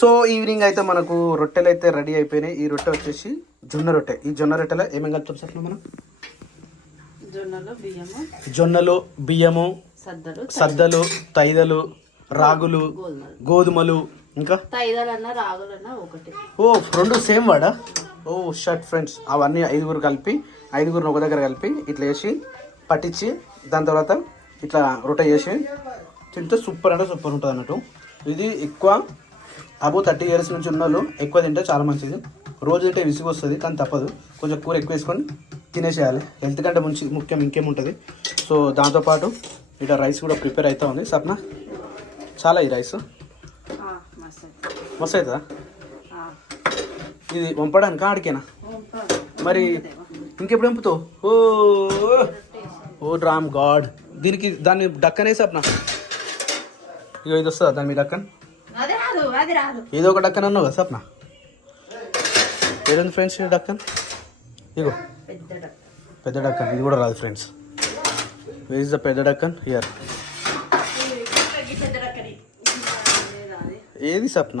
So evening అయితే మనకు రొట్టెలు అయితే రెడీ అయిపోయినాయి. ఈ రొట్టె వచ్చేసి జొన్న రొట్టె. ఈ జొన్న రొట్టెలో ఏమేమి కలుపుతాం సార్ మనం? జొన్నలు, బియ్యము, సద్దలు, తైదలు, రాగులు, గోధుమలు, ఇంకా ఓ రెండు సేమ్ వాడా? ఓ షర్ట్ ఫ్రెండ్స్, అవన్నీ ఐదుగురిని ఒక దగ్గర కలిపి ఇట్లా వేసి పట్టించి దాని తర్వాత ఇట్లా రొట్టె చేసి తింటే సూపర్ అంటే సూపర్ ఉంటుంది అన్నట్టు. ఇది ఎక్కువ 30 years నుంచి ఉన్న వాళ్ళు ఎక్కువ తింటే చాలా మంచిది. రోజు తింటే విసుగు వస్తుంది, కానీ తప్పదు. కొంచెం కూర ఎక్కువ వేసుకొని తినేసేయాలి. హెల్త్ కంటే ముఖ్యం ఇంకేముంటుంది. సో దాంతోపాటు ఇట్లా రైస్ కూడా ప్రిపేర్ అవుతూ ఉంది. సప్న చాలా ఈ రైస్ మస్తు అవుతుందా? ఇది వంపడానికి ఆడికేనా? మరి ఇంకెప్పుడు వంపుతావు? ఓ రామ్ గాడ్, దాన్ని డక్కనే సప్న. ఇక ఇది వస్తుందా దాని మీద డక్కన్? ఏదో ఒక డక్కన్ అన్నావు కదా సప్న. ఏదండి ఫ్రెండ్స్ డక్కన్? ఇగో పెద్ద డక్కన్. ఇది కూడా రాదు ఫ్రెండ్స్. వేర్ ఇస్ ద పెద్ద డక్కన్? హియర్. ఏది సప్న?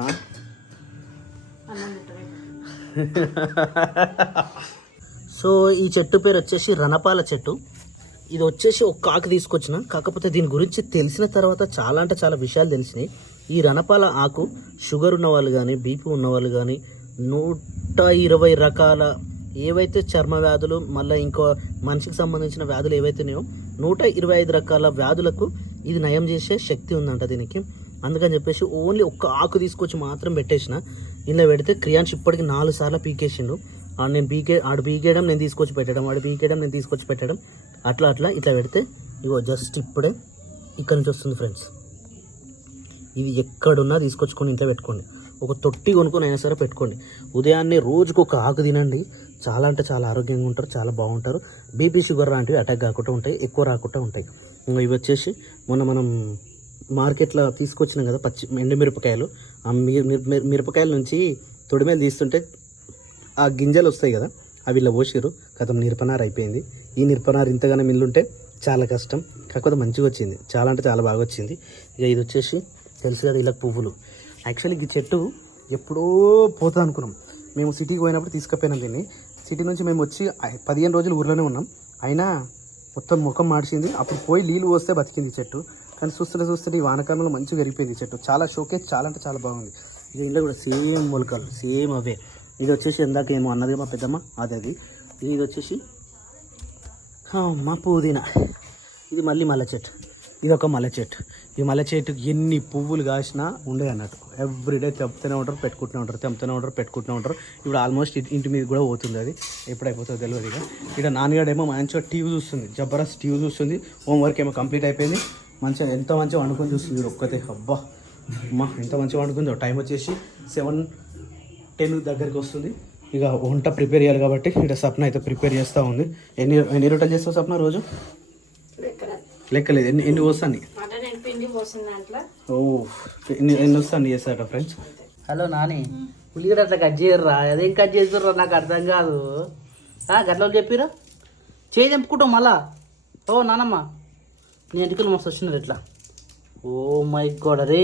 సో ఈ చెట్టు పేరు వచ్చేసి రణపాల చెట్టు. ఇది వచ్చేసి ఒక ఆకు తీసుకొచ్చిన, కాకపోతే దీని గురించి తెలిసిన తర్వాత చాలా అంటే చాలా విషయాలు తెలిసినాయి. ఈ రణపాల ఆకు షుగర్ ఉన్నవాళ్ళు కానీ, బీపీ ఉన్నవాళ్ళు కానీ, 120 రకాల ఏవైతే చర్మ వ్యాధులు, మళ్ళీ ఇంకో మనిషికి సంబంధించిన వ్యాధులు ఏవైతున్నాయో 125 రకాల వ్యాధులకు ఇది నయం చేసే శక్తి ఉందంట దీనికి. అందుకని చెప్పేసి ఓన్లీ ఒక్క ఆకు తీసుకొచ్చి మాత్రం పెట్టేసిన. ఇలా పెడితే క్రియాన్స్ ఇప్పటికి 4 సార్లు పీకేసిండు. ఆడు పీకేయడం, నేను తీసుకొచ్చి పెట్టడం, వాడు పీకేయడం, నేను తీసుకొచ్చి పెట్టడం, అట్లా ఇట్లా పెడితే ఇగో జస్ట్ ఇప్పుడే ఇక్కడ నుంచి వస్తుంది ఫ్రెండ్స్. ఇది ఎక్కడున్నా తీసుకొచ్చుకొని ఇంట్లో పెట్టుకోండి. ఒక తొట్టి కొనుక్కొని అయినా సరే పెట్టుకోండి. ఉదయాన్నే రోజుకు ఒక ఆకు తినండి. చాలా అంటే చాలా ఆరోగ్యంగా ఉంటారు, చాలా బాగుంటారు. బీపీ షుగర్ లాంటివి అటాక్ కాకుండా ఉంటాయి, ఎక్కువ రాకుండా ఉంటాయి. ఇవి వచ్చేసి మొన్న మనం మార్కెట్లో తీసుకొచ్చినాం కదా ఎండుమిరపకాయలు. ఆ మిరపకాయల నుంచి తొడిమేలు తీస్తుంటే ఆ గింజలు వస్తాయి కదా, అవి ఇలా పోసిరు. గతం నిరపనార అయిపోయింది. ఈ నిరపనార ఇంతగానో మిల్లుంటే చాలా కష్టం, కాకపోతే మంచిగా వచ్చింది. చాలా అంటే చాలా బాగా వచ్చింది. ఇక ఇది వచ్చేసి తెలుసు కదా ఇలా పువ్వులు. యాక్చువల్లీ ఈ చెట్టు ఎప్పుడో పోతా అనుకున్నాం. మేము సిటీకి పోయినప్పుడు తీసుకుపోయినాం దీన్ని. సిటీ నుంచి మేము వచ్చి 15 రోజులు ఊర్లోనే ఉన్నాం. అయినా మొత్తం ముఖం మార్చింది. అప్పుడు పోయి నీళ్ళు పోస్తే బతికింది చెట్టు. కానీ చూస్తుంటే ఈ వానకాలంలో మంచిగా పెరిగిపోయింది చెట్టు. చాలా షోకేజ్, చాలా అంటే చాలా బాగుంది. ఇది ఇంట్లో కూడా సేమ్ మొలకలు, సేమ్ అవే. ఇది వచ్చేసి ఇందాక ఏమో అన్నది మా పెద్దమ్మ, అది. ఇది వచ్చేసి మా పుదీనా. ఇది మళ్ళీ మల్లె చెట్టు. ఇది ఒక మల్లె చెట్టు. ఈ మల్లె చెట్టుకి ఎన్ని పువ్వులు కాసినా ఉండే అన్నట్టు. ఎవ్రీడే తెంపుతూనే ఉంటారు, పెట్టుకుంటూనే ఉంటారు. ఇప్పుడు ఆల్మోస్ట్ ఇంటి మీద కూడా పోతుంది. అది ఎప్పుడైపోతుందో తెలియదు. ఇక నాన్నగాడేమో మంచిగా టీవీ చూస్తుంది, జబర్దస్త్ టీవీ చూస్తుంది. హోంవర్క్ ఏమో కంప్లీట్ అయిపోయింది. మంచిగా ఎంత మంచిగా వండుకొని చూస్తుంది ఒక్కతే. అబ్బా అమ్మా ఎంత మంచిగా వండుకుందో. టైం వచ్చేసి 7:10 దగ్గరికి వస్తుంది. ఇక వంట ప్రిపేర్ చేయాలి కాబట్టి ఇక్కడ సప్న అయితే ప్రిపేర్ చేస్తూ ఉంది. ఎన్ని రొట్టెలు చేస్తావు సప్న రోజు? లెక్కలేదు. ఎన్ని వస్తాను? ఓ ఎన్ని వస్తాను చేస్తాట ఫ్రెండ్స్. హలో నాని, ఉల్లిగడ్డ అట్లా కట్ చేయర్రా. అదేం కట్ చేస్తుర్రా నాకు అర్థం కాదు. గట్ల చెప్పిరా చేయి తెంపుకుంటాం మళ్ళా. ఓ నానమ్మ నీ ఎంటికలు మస్తు వచ్చినారు ఇట్లా. ఓ మై గాడ్, అరే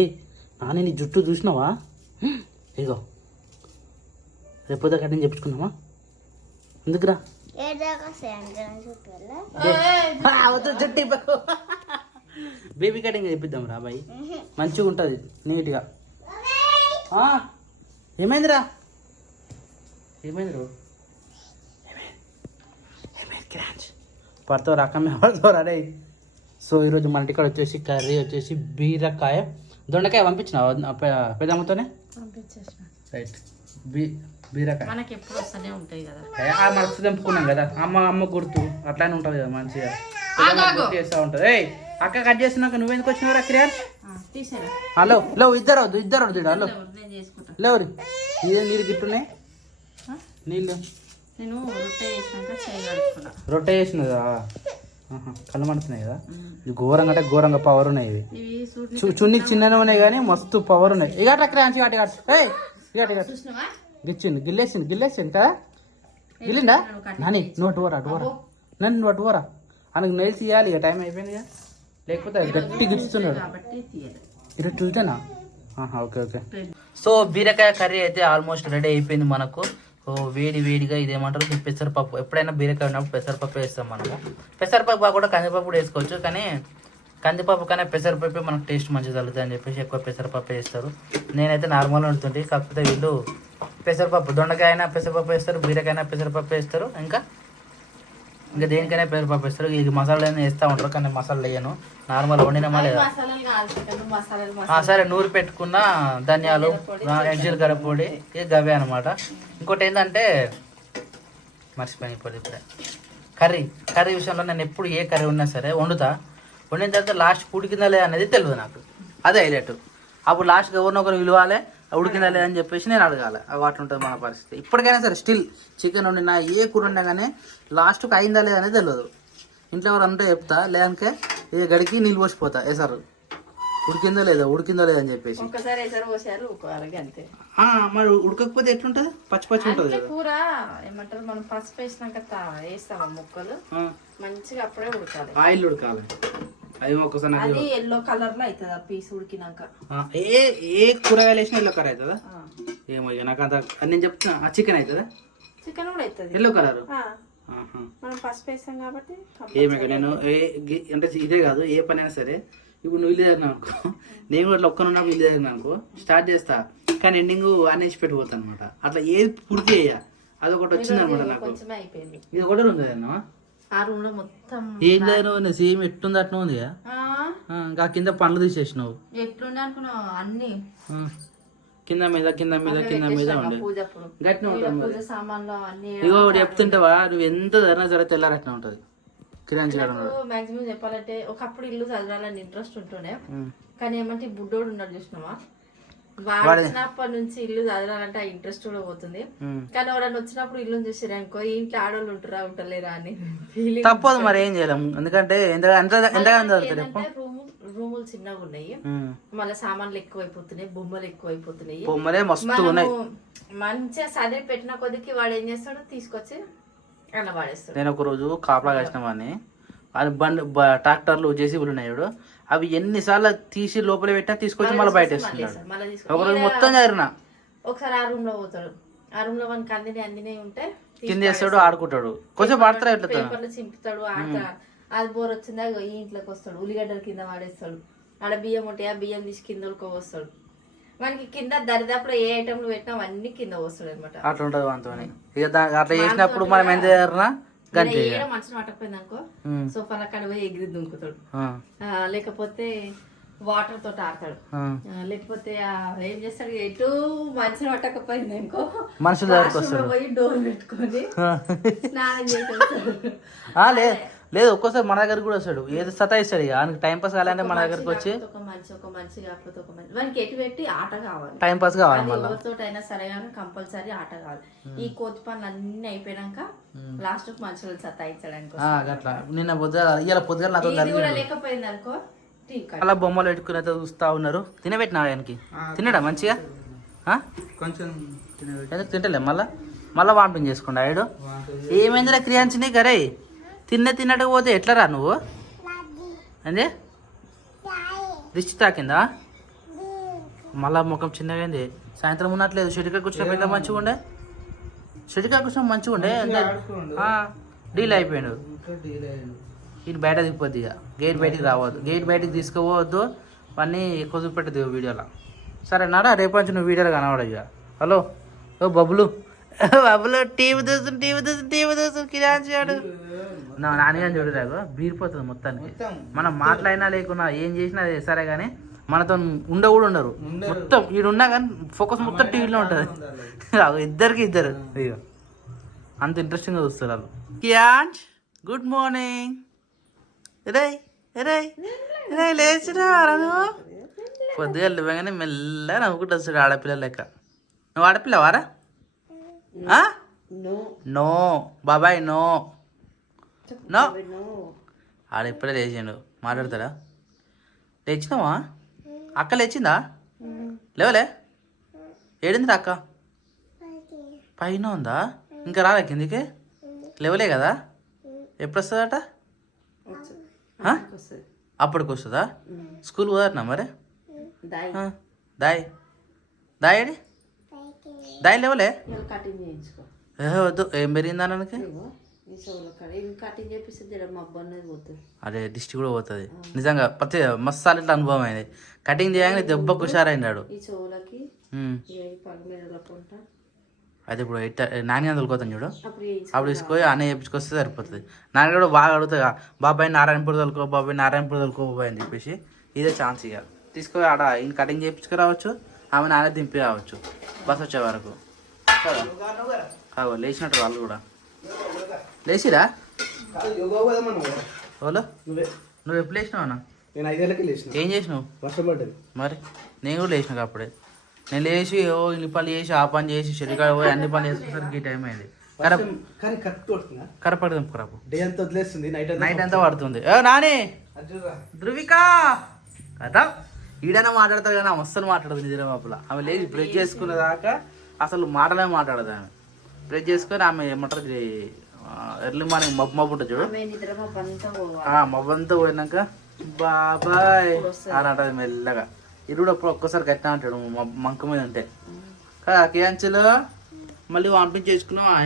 నాని నీ జుట్టు చూసినావా? ఇగో రేపు కటింగ్ చెప్పుకున్నామా? ఎందుకురా జుట్టు బేబీ కటింగ్ చేపిద్దాం రా బాయ్, మంచిగా ఉంటుంది నీట్గా. ఏమైందిరా? ఏమైంది పడతావు రకమే పడతావు రే. సో ఈరోజు మన ఇంటికాడ వచ్చేసి కర్రీ వచ్చేసి బీరకాయ, దొండకాయ పంపించిన పెద్దమ్మతోనే రైట్. బీరకాయ మనకి ఎప్పుడు వస్తూనే ఉంటాయి కదా, మస్తు తెంపుకున్నాం కదా. అమ్మ గుర్తు అట్లానే ఉంటుంది కదా, మంచిగా చేస్తూ ఉంటుంది. అక్క కట్ చేసినాక నువ్వెందుకు వచ్చినావు క్రియాన్? హలో లేవు, ఇద్దరు హలో లేవరి. ఇదే నీళ్ళు గిట్టున్నాయి నీళ్ళు. నేను రొట్టె చేసినదా? కళ్ళు మండుతున్నాయి కదా. ఇది ఘోరంగా అంటే ఘోరంగా పవర్ ఉన్నాయి. ఇవి చున్నీ చిన్ననే ఉన్నాయి కానీ మస్తు పవర్ ఉన్నాయి. ఇక క్రాంచి గిచ్చింది గిల్లేసింది కదా. గిల్లిందా నాని? నువ్వు అటువరా నన్ను అటువరా. ఆయనకు నెయిల్స్ ఇవ్వాలి, ఇక టైం అయిపోయింది కదా. లేకపోతే గట్టి గిచ్చుతున్నాడు. ఇటు చూస్తేనా ఓకే ఓకే. సో బీరకాయ కర్రీ అయితే ఆల్మోస్ట్ రెడీ అయిపోయింది మనకు. సో వేడిగా ఇదేమంటారు పెసరపప్పు. ఎప్పుడైనా బీరకాయ ఉన్నప్పుడు పెసరపప్పు వేస్తాం మనము. పెసరపప్పు కూడా కందిపప్పు కూడా వేసుకోవచ్చు, కానీ కందిపప్పు కన్నా పెసరపప్పు మనకు టేస్ట్ మంచిగా తగ్గుతుంది అని చెప్పేసి ఎక్కువ పెసరపప్పు వేస్తారు. నేనైతే నార్మల్గా ఉంటుంది, కాకపోతే వీళ్ళు పెసరపప్పు, దొండకాయ అయినా పెసరపప్పు వేస్తారు, బీరకాయ అయినా పెసరపప్పు వేస్తారు, ఇంకా దేనికైనా పెసరపప్పు వేస్తారు. ఇది మసాలా వేస్తూ ఉంటారు, కానీ మసాలా వేయను, నార్మల్ వండినమా లేదా. సరే, నూరు పెట్టుకున్న ధనియాలు, జీలకర్ర పొడి, ఇది గవే అనమాట. ఇంకోటి ఏంటంటే మర్చిపోయిన ఇప్పుడే కర్రీ విషయంలో నేను ఎప్పుడు ఏ కర్రీ ఉన్నా సరే వండిన తర్వాత లాస్ట్ ఉడికిందా లేదా అనేది తెలియదు నాకు, అదే హైలైట్. అప్పుడు లాస్ట్కి ఎవరినొకరు విలువాలి, ఉడికిందా లేదా అని చెప్పేసి నేను అడగాలి. అవి ఉంటుంది మన పరిస్థితి. ఇప్పటికైనా సరే స్టిల్ చికెన్ వండినా ఏ కూర వండినా కానీ లాస్ట్కి అయిందా లేదా అనేది తెలియదు. ఇంట్లో ఎవరు అంటే చెప్తా, లేదంటే ఏ గడికి నీళ్ళు పోసిపోతా ఎసరు ఉడికిందో లేదా అని చెప్పేసి. మరి ఉడకకపోతే ఎట్లుంటది? పచ్చి ఉంటుంది కూర. ఏమంటారు, మనం పసుపు వేసినాక వేస్తామా ముక్కలు మంచిగా, అప్పుడే ఉడకాలి, ఆయిల్ ఉడకాలి. అది ఎల్లో కలర్ లో అవుతుంది ఆ పీస్ ఉడికినాక. ఏ కూరగాయలు వేసినా ఎల్లో కలర్ అవుతుందా? ఏమో నాకు అంత నేను చెప్తున్నా. చికెన్ అవుతుందా? చికెన్ కూడా అవుతుంది ఎల్లో కలర్. మనం పసుపు వేస్తాం కాబట్టి. ఏమే నేను అంటే ఇదే కాదు, ఏ పని అయినా సరే. ఇప్పుడు నువ్వు ఇల్లు దగ్గర అనుకో, నేను కూడా ఇట్లా ఒక్కనున్నప్పుడు ఇల్లు దగ్గర అనుకో స్టార్ట్ చేస్తా, కానీ ఎండింగ్ అనేసి పెట్టిపోతాను అనమాట. అట్లా ఏది పూర్తి అయ్యా అదొకటి వచ్చింది అనమాట నాకు. ఇది ఒకటి ఉంది అన్న ఏం లేదు, సేమ్ ఎట్టుంది అట్లా ఉంది. ఇంకా కింద పండ్లు తీసేసినావు, ఎట్లుండే అనుకున్నావు అన్ని కింద మీద ఉండే గట్టిన ఉంటుంది. ఇగో ఒకటి చెప్తుంటావా, నువ్వు ఎంత ధరనా సరే తెల్లారట్లా ఉంటుంది. మాక్సిమం చెప్పాలంటే ఒకప్పుడు ఇల్లు చదవాలని ఇంట్రెస్ట్ ఉంటుండే, కానీ ఏమంటే బుడ్డోడు ఉన్నాడు చూసినావా, వచ్చినప్పటి నుంచి ఇల్లు చదవాలంటే ఆ ఇంట్రెస్ట్ కూడా పోతుంది. కానీ ఎవరైనా వచ్చినప్పుడు ఇల్లు చూసారు అనుకో, ఇంట్లో ఆడవాళ్ళు ఉంటారా ఉంటలేరా అని ఫీలింగ్. తప్పదు మరి, ఏం చేయలేము. ఎందుకంటే రూములు చిన్నగా ఉన్నాయి, మళ్ళీ సామాన్లు ఎక్కువైపోతున్నాయి, బొమ్మలు ఎక్కువైపోతున్నాయి. మంచిగా చదివి పెట్టిన కొద్దికి వాడు ఏం చేస్తాడు, తీసుకొచ్చి అలా వాడేస్తాడు. నేను ఒక రోజు కాపలా కాసినామని అది ట్రాక్టర్లు జేసీబీలు ఉన్నాడు, అవి ఎన్నిసార్లు తీసి లోపల పెట్టినా తీసుకొచ్చి మళ్ళీ బయట వేస్తున్నాడు. ఒక రోజు మొత్తం చదివినా. ఒకసారి ఆ రూమ్ లో పోతాడు, ఆ రూమ్ లో మనకి అందినే ఉంటే కింద వేస్తాడు, ఆడుకుంటాడు, కొంచెం ఆడతారు, ఎట్లా పేపర్లు చింపుతాడు, ఆడతాడు. అది బోర్ వచ్చిందా ఈ ఇంట్లోకి వస్తాడు, ఉల్లిగడ్డల కింద వాడేస్తాడు, ఆడ బియ్యం ఉంటాయి, ఆ బియ్యం తీసి కింద వస్తాడు. మనకి కింద దరిదాపులో ఏ ఐటమ్లు పెట్టినా అవన్నీ కింద వస్తాడు అనమాట. అట్లా ఉంటది మనతో. అట్లా చేసినప్పుడు మనం ఏం చేయాలన్నా మనసు పట్టకపోయింది అనుకో, సోఫాల కాడ పోయి ఎగిరి దుంకుతాడు, లేకపోతే వాటర్ తోటి ఆడతాడు, లేకపోతే ఏం చేస్తాడు, ఎటు మనసుని పట్టకపోయింది అనుకో మనుషులు పోయి డోర్ పెట్టుకొని స్నానం చేస్తాడు. లేదు, ఒక్కోసారి మన దగ్గర కూడా వస్తాడు, ఏదో సతాయిస్తాడు. ఇక ఆయనకి టైం పాస్ కావాలంటే మన దగ్గరకు వచ్చి ఒక మంచి కాకపోతే ఒక మంచి వానికి ఎటు పెట్టి ఆట కావాలి, టైం పాస్ కావాలి. ఎవరితో అయినా సరే కానీ కంపల్సరీ ఆట కావాలి. ఈ కోతి పనులు అన్ని అయిపోయాక లాస్ట్ మనుషులు సతాయించడానికి అట్లా. నిన్న పొద్దుగా నాతో లేకపోయింది అనుకో, అలా బొమ్మలు పెట్టుకుని అయితే చూస్తా ఉన్నారు. తినబెట్టినా ఆయనకి, తినడా మంచిగా కొంచెం తింటలే, మళ్ళా వాంపింగ్ చేసుకుండా ఆడు. ఏమైందిరా క్రియాంచిని గరే, తిన్నట్టు పోతే ఎట్లరా నువ్వు? అందే దిష్టి తాకిందా? మళ్ళా ముఖం చిన్నగా అయింది. సాయంత్రం ఉన్నట్లేదు, షెటికాయకు వచ్చినప్పుడు ఇంకా మంచిగా ఉండే, షెటికాయకు వచ్చినప్పుడు మంచిగా ఉండే, డీల్ అయిపోయాడు. ఇది బయట దిగిపోద్ది, ఇక గేట్ బయటికి రావద్దు, గేట్ బయటికి తీసుకుపోవద్దు, అన్నీ ఎక్కువ చూపెట్టదు వీడియోలో. సరే నాడా, రేపు నుంచి నువ్వు వీడియోలో కనబడదు ఇక. హలో ఓ బబ్బులు టీవీ చూస్తుంది కిరాచాడు నా నాన్నగాని చూడరాగు, బీరిపోతుంది మొత్తానికి. మనం మాట్లాడినా లేకున్నా ఏం చేసినా అదే సరే, కానీ మనతో కూడా ఉండరు. మొత్తం వీడున్నా కానీ ఫోకస్ మొత్తం టీవీలో ఉంటుంది. ఇద్దరు అయ్యో అంత ఇంట్రెస్టింగ్గా చూస్తారు వాళ్ళు. Kian's good morning. లేచిరా నువ్వు? పొద్దుగా లేవగానే మెల్లగా నవ్వుకుంటూ వస్తాడు ఆడపిల్ల లెక్క. నువ్వు ఆడపిల్లవారా? నో బాబాయ్, నో నో. ఆడ ఇప్పుడే లేచిండు, మాట్లాడతాడా? లేచినావా? అక్క లేచిందా? లేవలే, ఏడింది అక్క? పైన ఉందా, ఇంకా రాలే కిందికి? లేవలే కదా? ఎప్పుడు వస్తుందట? అప్పటికి వస్తుందా? స్కూల్ పోదటనా మరి? దాయ్ దాయడి దాయి లేవలే ఇలా కటింగ్ చేయించుకో. వద్దు ఏం పెరిగిందా ನನకి ఇగో ఈ చెవుల కాడ ఇవి కటింగ్ చేపిస్తే జర మబ్బు అనేది పోతుంది. అదే దిష్టి కూడా పోతుంది నిజంగా ప్రతి మస్తు ఇట్లా అనుభవం అయింది. కటింగ్ చేయగానే దెబ్బ హుషారైనాడు. ఈ చెవులకి ఈ పగ మీద పొంట అయితే ఇప్పుడు నాని తొలుకోతాను చూడు, అప్పుడు చేయించుకో. అప్పుడు తీసుకొని అన్నయ్య చేయించుకొస్తే సరిపోతుంది. నాన్న కూడా బాగా అడుగుతా బాబాయ్ నారాయణపూర్ తొలుకో బాబాయ్ నారాయణపూర్ తొలుకో బాబాయ్ అని చెప్పేసి ఇదే ఛాన్స్ ఇక తీసుకొని ఆడ ఈయన కటింగ్ చేయించుకురావచ్చు, ఆమె నాన్న దింపి రావచ్చు బస్ వచ్చే వరకు. కావు లేచినట్టు వాళ్ళు కూడా లేచిరా. ఓలో నువ్వు ఎప్పుడు లేచినావు? నేను 5 గంటలకి లేచిన. ఏం చేసినావు? వర్షం పడ్డది. మరి నేను కూడా లేచినా అప్పుడే. నేను లేచి ఇన్ని పనులు చేసి ఆ పని చేసి షెడ్యూల్ పోయి అన్ని పనులు చేసేసరికి ఈ టైం అయింది. కానీ కరెక్ట్ పడుతుందా? కరెక్ట్ దింపుకురాపు. డే అంతా వదిలేస్తుంది, నైట్ అంతా పడుతుంది. నాని ధృవిక కదా ఈడైనా మాట్లాడతాడు కానీ ఆమె అస్సలు మాట్లాడదు నిజమే అప్పుల. ఆమె లేచి బ్రష్ చేసుకునే దాకా అసలు మాటలే మాట్లాడదు. ఆమె బ్రష్ చేసుకొని ఆమె ఏమంటారు ఎర్లీ మార్నింగ్ మబ్బు ఉంటుంది చూడు, మబ్బు అంతా పోయినాక బాబాయ్ అని అంటది మెల్లగా. ఇరుడు అప్పుడు ఒక్కసారి గట్టిన అంటాడు మంక మీద ఉంటే కదా కేంచులో మళ్ళీ పంపించేసుకున్నావా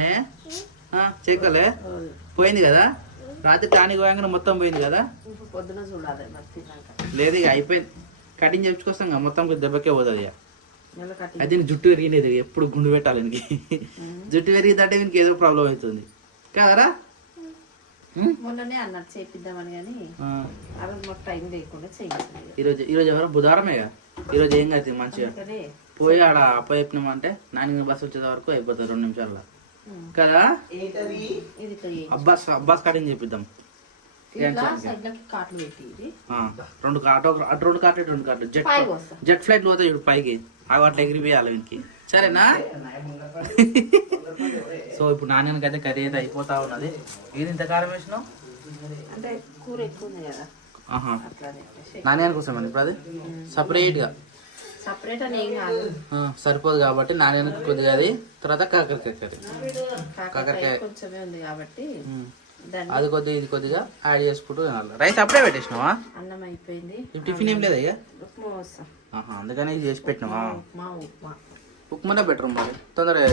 చెక్కలే పోయింది కదా రాత్రి టానికి పోయాక మొత్తం పోయింది కదా. పొద్దున చూడాలి లేదు ఇక అయిపోయింది. కటింగ్ చేయించుకొస్తాం కదా మొత్తం దెబ్బకే పోతుంది. కటింగ్ అది జుట్టు పెరిగినది ఎప్పుడు గుండు పెట్టాలి ఇంకి. జుట్టు పెరిగిందంటే ఇంక ఏదో ప్రాబ్లం అవుతుంది కదరా. మొన్ననే అన్నట్టు చేపిద్దామని కానీ ఆ రోజు మాకు టైం లేకుండా చేయించలేదు. ఈరోజు ఎవరో బుధవారమేగా, ఈరోజు ఏం కాదు మంచిగా పోయి ఆడ అప్ప చెప్పినామంటే నాని బస్సు వచ్చే వరకు అయిపోతుంది 2 నిమిషాల్లో కదా. అబ్బాస్ కటింగ్ చేపిద్దాం. కాట్లు పెట్టి 2 కార్ట్లు జెట్ ఫ్లైట్ పోతాయి ఇప్పుడు పైకి అవి అట్లా ఎగిరిపోయాలి వీనికి సరేనా. సో ఇప్పుడు నాణ్యానికి అయితే కర్రీ అయితే అయిపోతా ఉన్నది. ఇది ఇంత కారం వేసినావు అంటే కూర ఎక్కువ ఉంది కదా నాణ్యాని కోసం అండి. ఇప్పుడు అది సపరేట్గా సపరేట్ అని ఏం కాదు సరిపోదు కాబట్టి నాణ్యానికి కొద్దిగా అది తర్వాత కాకరకాయ కర్రీ కాకరకాయ కొంచెమే ఉంది కాబట్టి అది కొద్దిగా ఇది కొద్దిగా యాడ్ చేసుకుంటూ తినాలి. రైస్ అప్పుడే పెట్టేసినావా? అన్నం అయిపోయింది. టిఫిన్ ఏం లేదా ఇక? ఉప్మా వస్తాం. అందుకని ఇది చేసి పెట్టినావా? ఉప్మా ఉప్మానే బెటర్ మరి తొందరగా.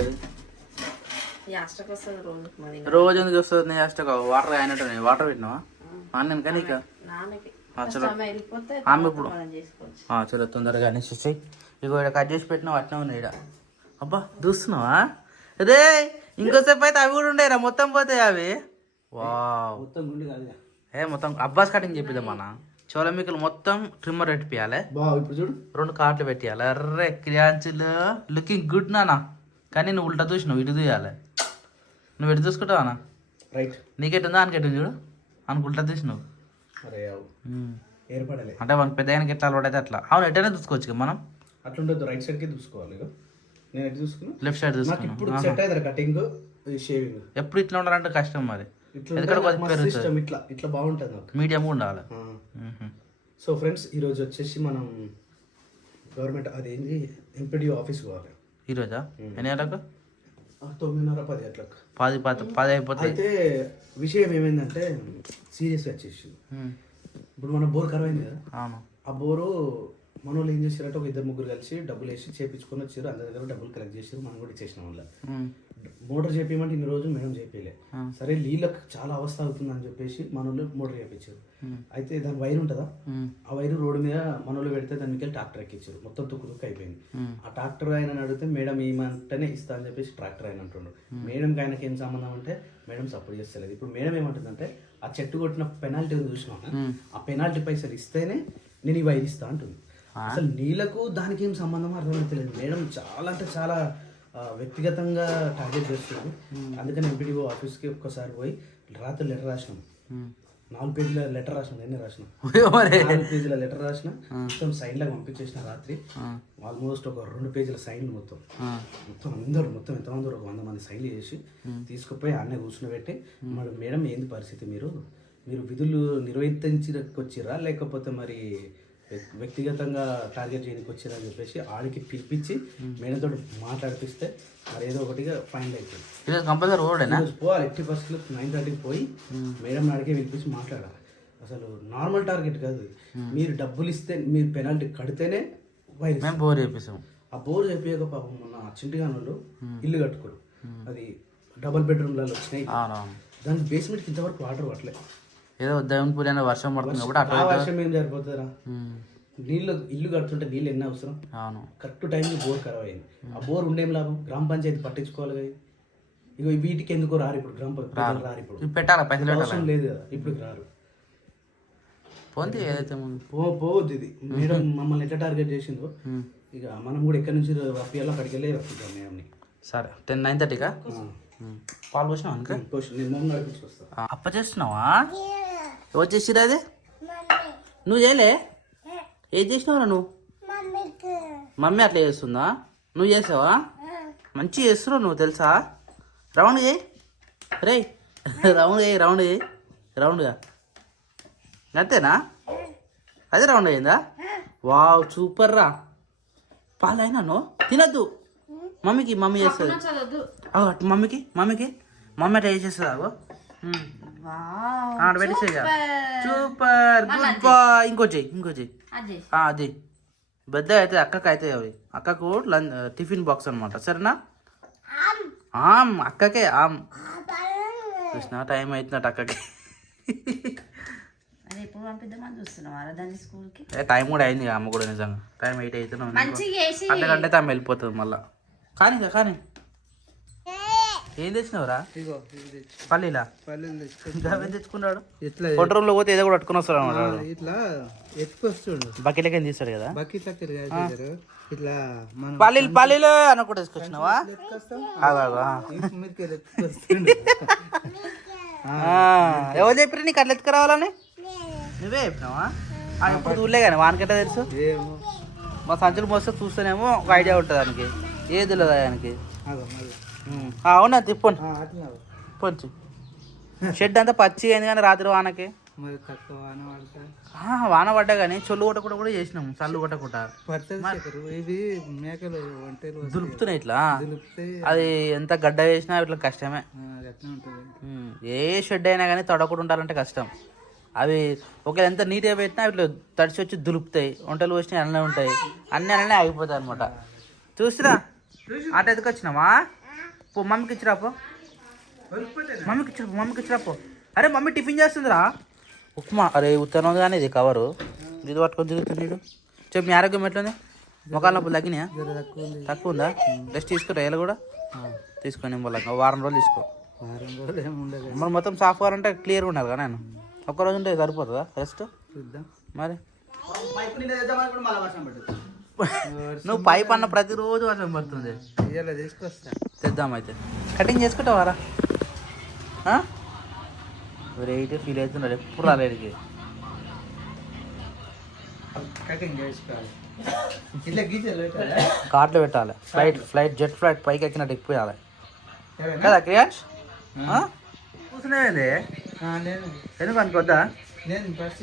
యాస్టకు వస్తుంది రోజు ఎందుకు వస్తుంది యాస్టకు? వాటర్ అయినట్టు వాటర్ పెట్టినావా అన్నం కానీ ఇక ఆమె ఇప్పుడు చలో తొందరగా అనేసి ఇక ఇక్కడ కట్ చేసి పెట్టినావు అట్నే ఉన్నాయి ఇక్కడ. అబ్బా చూస్తున్నావా అదే ఇంకోసేపు అయితే అవి కూడా ఉండేరా మొత్తం పోతాయి అవి. వావ్ మొత్తం అబ్బాస్ కటింగ్ చెప్పిద్దాం అన్న. చోళమికలు మొత్తం ట్రిమ్మర్ పెట్టియాలి. ఇప్పుడు చూడు 2 కార్ట్లు పెట్టియాలి. అర్రే క్రియాంచులు లుకింగ్ గుడ్ నానా. కానీ నువ్వు ఉల్టా చూసినావు ఇటు చూయాలి. నువ్వు ఎటు చూసుకుంటావు అన్న రైట్ నీకెట్టుందా అనుకెట్టు చూడు అనుకుంటా చూసినావు. ఏర్పడలే అంటే మనకి పెద్ద ఆయనకి ఎట్లా అలవాటు అయితే అట్లా. అవును ఎట్టైనా చూసుకోవచ్చు మనం. అట్లా ఉండదు, రైట్ సైడ్ కి చూసుకోవాలి. నేను ఎటు చూసుకున్నా లెఫ్ట్ సైడ్ ఇప్పుడు సెట్ అయ్యారు కటింగ్ షేవింగ్. ఎప్పుడు ఇట్లా ఉండాలంటే కష్టం మరి. ఇట్లా బాగుంటుంది నాకు. మీడియం ఉండాలి. సో ఫ్రెండ్స్ ఈరోజు వచ్చేసి మనం గవర్నమెంట్ అదేంటి ఎంపీడీ ఆఫీస్ పోవాలి ఈరోజా. ఎన్ని గంటలకు? 9:30 గంటలకు. 10 అయిపోతుంది. అయితే విషయం ఏమైందంటే సీరియస్గా వచ్చేసి ఇప్పుడు మన బోర్ ఖరాబ్ అయింది కదా. అవును. ఆ బోరు మన వాళ్ళు ఏం చేశారంటే ఒక 2-3 కలిసి డబ్బులు వేసి చేపించుకొని వచ్చారు. అందరి దగ్గర డబ్బులు కలెక్ట్ చేసారు. మనం కూడా ఇచ్చేసినాం వల్ల. మోటార్ చేపించమంటే ఇన్ని రోజులు మేడం చేపించలే. సరే నీళ్ళకి చాలా అవస్థ అవుతుందని చెప్పేసి మన వాళ్ళు మోటార్ చేపించారు. అయితే దాని వైర్ ఉంటుందా, ఆ వైర్ రోడ్డు మీద మన వాళ్ళు పెడితే దాని మీద ట్రాక్టర్ ఎక్కించారు. మొత్తం తుక్కు అయిపోయింది. ఆ ట్రాక్టర్ ఆయన అడిగితే మేడం ఏమంటేనే ఇస్తా అని చెప్పేసి ట్రాక్టర్ ఆయన అంటున్నాడు. మేడంకి ఆయనకి ఏం సంబంధం అంటే మేడం సపోర్ట్ చేస్తలేదు. ఇప్పుడు మేడం ఏమంటుందంటే ఆ చెట్టు కొట్టిన పెనాల్టీ ఉంది చూసినా, ఆ పెనాల్టీ పైసలు ఇస్తేనే నేను ఈ వైర్ ఇస్తా అంటుంది. అసలు నీళ్ళకు దానికి ఏం సంబంధం అర్థమవుతలేదు. మేడం చాలా అంటే చాలా వ్యక్తిగతంగా టార్గెట్ చేస్తుంది. అందుకని ఎంపీడీఓ ఆఫీస్కి ఒక్కసారి పోయి రాత్రి లెటర్ రాసినాం. 4 పేజీల లెటర్ రాసినాం. ఎన్ని రాసినాం? 4 పేజీల లెటర్ రాసిన మొత్తం సైన్లకు పంపించేసిన రాత్రి. ఆల్మోస్ట్ ఒక 2 పేజీల సైన్లు మొత్తం అందరూ మొత్తం ఎంతమంది ఒక 100 మంది సైన్లు చేసి తీసుకుపోయి అన్నీ కూర్చుని పెట్టి మరి మేడం ఏంది పరిస్థితి, మీరు విధులు నిర్వర్తించడానికి వచ్చిరా లేకపోతే మరి వ్యక్తిగతంగా టార్గెట్ చేయడానికి వచ్చారని చెప్పేసి ఆడికి పిలిపించి మేడంతో మాట్లాడిపిస్తే మరి ఏదో ఒకటిగా ఫైనల్ అయిపోయింది. కంపల్సరీ పోవాలి 80% 9:30కి పోయి మేడం అడిగి పిలిపించి మాట్లాడాలి. అసలు నార్మల్ టార్గెట్ కాదు. మీరు డబ్బులు ఇస్తే మీరు పెనాల్టీ కడితేనే వైరస్ మేము బోర్ వేపిస్తాం. ఆ బోర్ చెప్పాక పాపం మొన్న చింటిగాని వాళ్ళు ఇల్లు కట్టుకోరు, అది డబుల్ బెడ్రూమ్లలో వచ్చినాయి. అవునవును. దానికి బేస్మెంట్కి ఇంతవరకు వాటర్ పట్టలేదు. ఏదో దేవుని పూజ అయినా వర్షం పడుతుంది కాబట్టి అటు ఆ ఇటు. వర్షం ఏం సరిపోతుందిరా, నీళ్ళు ఇల్లు కడుతుంటే నీళ్ళు ఎన్ని అవసరం. అవును. కరెక్ట్ టైంకి బోర్ ఖరాబ్ అయింది. ఆ బోర్ ఉండేం లాభం, గ్రామ పంచాయతీ పట్టించుకోవాలి కదా. ఇక వీటికి ఎందుకో రారు ఇప్పుడు, గ్రామ పంచాయతీ రారు ఇప్పుడు, ఇవి పెట్టాలా పైసలు అవసరం పెట్టాలి. లేదు కదా, ఇప్పుడు రారు. పోంది ఏదైతే ముందు. పోవద్దు ఇది. మేడం మమ్మల్ని ఎట్లా టార్గెట్ చేసిందో ఇక మనం కూడా ఎక్కడి నుంచి రప్పియాలో అక్కడికి వెళ్ళి రప్పిద్దాం మేడంని. సరే 9:30కా పాలు పోసినావు అనుక నేను మొన్న నడిపించుకొస్తా. అప్ప చేస్తున్నావా? ఎవరు చేసిరా అది? నువ్వు చేయలే? ఏం చేసినావురా నువ్వు? మమ్మీ అట్లా చేస్తుందా? నువ్వు చేసావా? మంచి చేస్తున్నావు నువ్వు తెలుసా. రౌండ్ చేయి రే, రౌండ్ చేయి, రౌండ్ చేయి, రౌండ్గా అంతేనా? అదే రౌండ్ అయిందా? వావ్ సూపర్ రా. పాలు అయినా నువ్వు తినద్దు. మమ్మీకి మమ్మీ చేస్తుంది. మమ్మీకి మమ్మీకి మమ్మీ అట్లా చేసేస్తుంది. అగో పెట్టేసే. Super good bye. ఇంకో చెయ్యి, ఇంకో చెయ్యి. అది పెద్ద అయితే అక్కకి అయితే అవి అక్కకు టిఫిన్ బాక్స్ అనమాట. సరేనా? అక్కకే చూసిన టైం అవుతుందట అక్కకి. టైం కూడా అయింది అమ్మ కూడా నిజంగా. టైం 8 అవుతున్నాం. అర్ధగంట ఆమె వెళ్ళిపోతుంది మళ్ళా. కానీ కానీ ఏం తెచ్చినావురా? పల్లీలా తెచ్చుకున్నాడు. వంట రూమ్ లో పోతే ఏదో కూడా పట్టుకుని వస్తాడు అన్నమాట. ఇట్లా ఎత్తుకొస్తుండు బకెట్ లెక్క తీస్తాడు కదా. బకెట్ ఇట్లా పల్లీలు పల్లీలు అని కూడా తీసుకొచ్చినావా? ఎవరు చెప్పారు నీకు అట్లా ఎత్తుకురావాలని? నువ్వే చెప్పినావా? ఇప్పుడు చూడలే కానీ వానికంటే తెలుసు. మా సంచులు మోస్తే చూస్తేనేమో ఒక ఐడియా ఉంటుంది దానికి. ఏది తెలియదు దానికి. అవునా తిప్పండి పొంచి. షెడ్ అంతా పచ్చి అయింది కానీ రాత్రి వానకి. వాన పడ్డా కానీ చొల్లు కొట్టకుండా కూడా చేసినాము. చల్లు కొట్టకుండా ఇవి మేకలు ఒంటెలు దులుపుతున్నాయి ఇట్లా. అది ఎంత గడ్డ వేసినా ఇట్లా కష్టమే. ఏ షెడ్ అయినా కానీ తడకుండా ఉండాలంటే కష్టం. అవి ఒకవేళ ఎంత నీట్గా పెట్టినా ఇట్లా తడిచి వచ్చి దులుపుతాయి. వంటలు వచ్చినాయి అన్నీ ఉంటాయి, అన్నీ అన్నీ ఆగిపోతాయి అనమాట. చూసిరా ఆట ఎదుకు వచ్చినావా? పో మమ్మీకి ఇచ్చిరాపో, మమ్మీకి ఇచ్చిరాపో. అరే మమ్మీ టిఫిన్ చేస్తుందిరా ఉప్మా. అరే ఉత్తరం కానీ ఇది కవరు ఇది పట్టుకొని తిరుగుతున్నాడు. చెప్పు మీ ఆరోగ్యం ఎట్లుంది? మొక్కల నొప్పులు తగ్గినాయా? తక్కువ ఉందా? రెస్ట్ తీసుకుంటా ఇలా కూడా తీసుకొని వాళ్ళకి వారం రోజులు తీసుకో. మరి మొత్తం సాఫ్ కావాలంటే క్లియర్గా ఉండాలి కదా. నేను ఒక్కరోజు ఉంటే సరిపోతుందా రెస్ట్? మరి నువ్వు పైప్ అన్న ప్రతిరోజు వర్షం పడుతుంది. తీసుకొస్తా తెద్దాం అయితే. కటింగ్ చేసుకుంటావారా? వెరైటీ ఫీల్ అవుతున్నాడు. ఎప్పుడు రాలేడికి కటింగ్ చేసుకోవాలి. ఇట్లా గీతలు కార్డులో పెట్టాలి. ఫ్లైట్ జెట్ ఫ్లైట్ పైకి ఎక్కినట్టు ఎక్కిపోయాలి కదా క్రియాన్స్? కూర్చునేది ఎందుకు అనుకోద్దా? నేను ఫస్ట్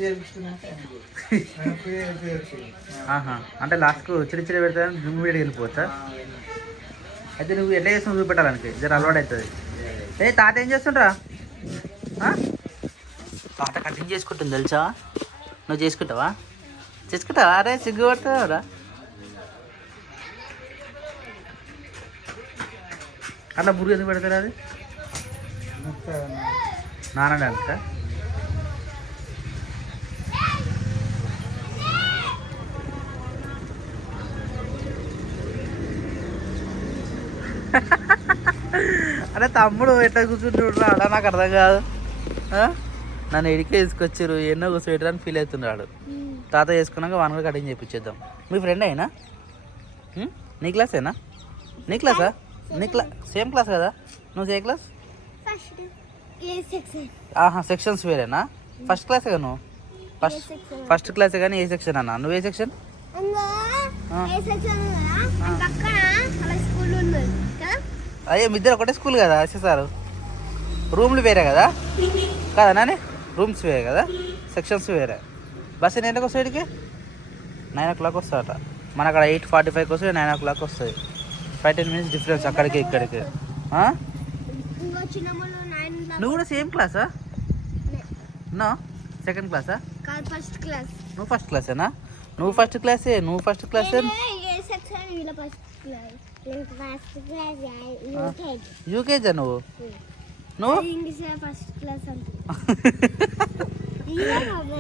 అంటే లాస్ట్కు చిన్న చిన్న పెడతా ఇమ్మీడియట్గా వెళ్ళిపోవచ్చా? అయితే నువ్వు ఎట్లా చేస్తావు చూపెట్టాలనికి జర అలవాటు అవుతుంది. ఏ తాత ఏం చేస్తుండ్రా? తాత కటింగ్ చేసుకుంటుంది తెలుసా? నువ్వు చేసుకుంటావా? అరే సిగ్గు పడుతుందా? అట్లా బురుగు ఎందుకు పెడతారా? అది నానడానిక? అరే తమ్ముడు ఎట్లా కూర్చుంటున్నాడు అలా నాకు అర్థం కాదు. నన్ను ఎడికే తీసుకొచ్చారు, ఎన్నో కూర్చోబెట్టడానికి ఫీల్ అవుతున్నాడు. తాత చేసుకున్నాక వాన్ కూడా కటింగ్ చేయించేద్దాం. మీ ఫ్రెండ్ అయినా? నీ క్లాసేనా? నీ క్లాసా? సేమ్ క్లాస్ కదా? నువ్వు ఏ క్లాస్? సెక్షన్స్ వేరేనా? ఫస్ట్ క్లాసే కదా నువ్వు? ఫస్ట్ క్లాసే కానీ ఏ సెక్షన్ అన్నా? నువ్వు ఏ సెక్షన్? అయ్యో మీ ఇద్దరు ఒకటే స్కూల్ కదా సార్? రూమ్లు వేరే కదా కదా నాని? రూమ్స్ వేరే కదా, సెక్షన్స్ వేరే. బస్ ఎన్ని గంటలకు వస్తాయి? 9 o'clock వస్తాడట. మన అక్కడ 8:45 వస్తే 9 o'clock వస్తుంది. 5-10 minutes డిఫరెన్స్ అక్కడికి ఇక్కడికి. నువ్వు కూడా సేమ్ క్లాసా? నో సెకండ్ క్లాసా? First class. నువ్వు ఫస్ట్ క్లాసేనా? నువ్వు ఫస్ట్ క్లాసే యూకేజా నువ్వు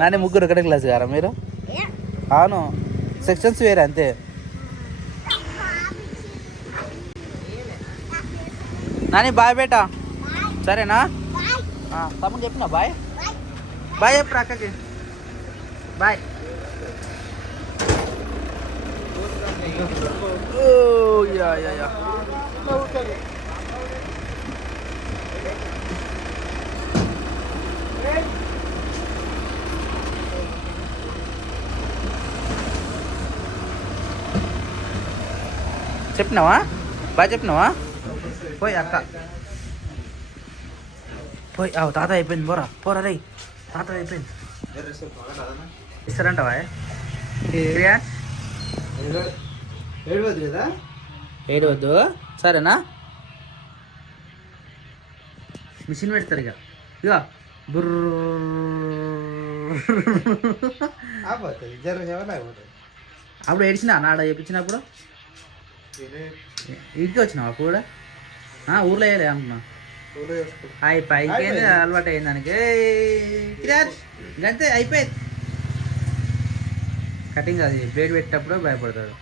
నాని ముగ్గురు ఒకటే క్లాస్ గారా మీరు? అవును, సెక్షన్స్ వేరే అంతే. నాని బాయ్ బేటా, సరేనా? తమ్ముడు చెప్పినా బాయ్ బాయ్ చెప్పు అక్కకి బాయ్. యా చెప్పినావా బాయ్ చెప్పినావా? పోయి అక్క పోయి తాత అయిపోయింది పోరా రే తాత అయిపోయింది ఇస్తారంటవా? ఏడవద్దు కదా? ఏడవద్దు సరేనా? మిషన్ పెడతారు ఇక బుర్ర ఆపోతుంది జర ఎవరైపోతుంది. అప్పుడు ఏడిచినా నాడ చేయించినప్పుడు ఇంటికి వచ్చినావా కూడా? ఊర్లో వేయలే అనుకున్నా. అయిపోయింది అలవాటు అయింది దానికి. అంతే అయిపోయింది. కటింగ్ అది బ్లేడ్ పెట్టేటప్పుడు భయపడతాడు.